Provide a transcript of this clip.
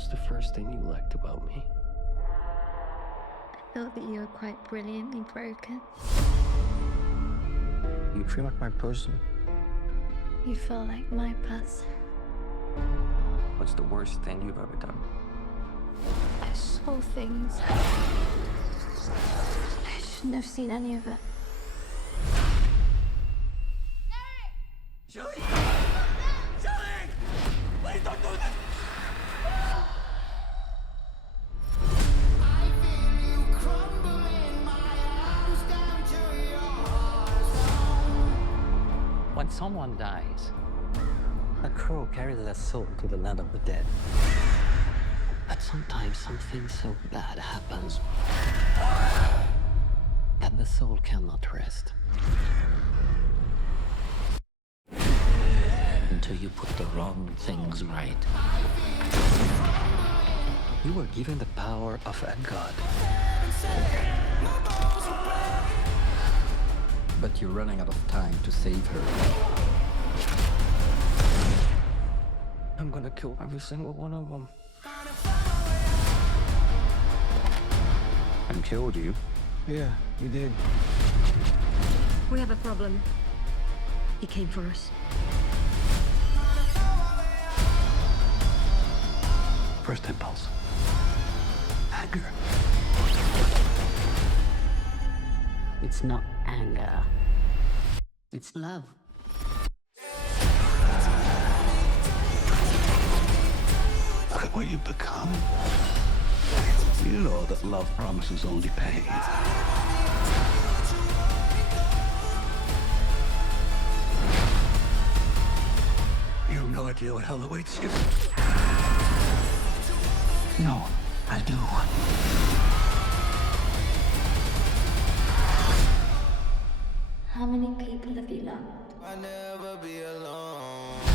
What's the first thing you liked about me? I thought that you were quite brilliantly broken. You feel like my person? You feel like my person. What's the worst thing you've ever done? I saw things. I shouldn't have seen any of it. Julie! Julie! Please don't do this! When someone dies, a crow carries their soul to the land of the dead. But sometimes something so bad happens that the soul cannot rest until you put the wrong things right. You were given the power of a god. But you're running out of time to save her. I'm gonna kill every single one of them. And killed you. Yeah, you did. We have a problem. He came for us. First impulse. Anger. It's not anger. It's love. Look at what you've become. You know that love promises only pain. You have no idea what hell awaits you. No, I do. How many people have you loved? I'll never be alone.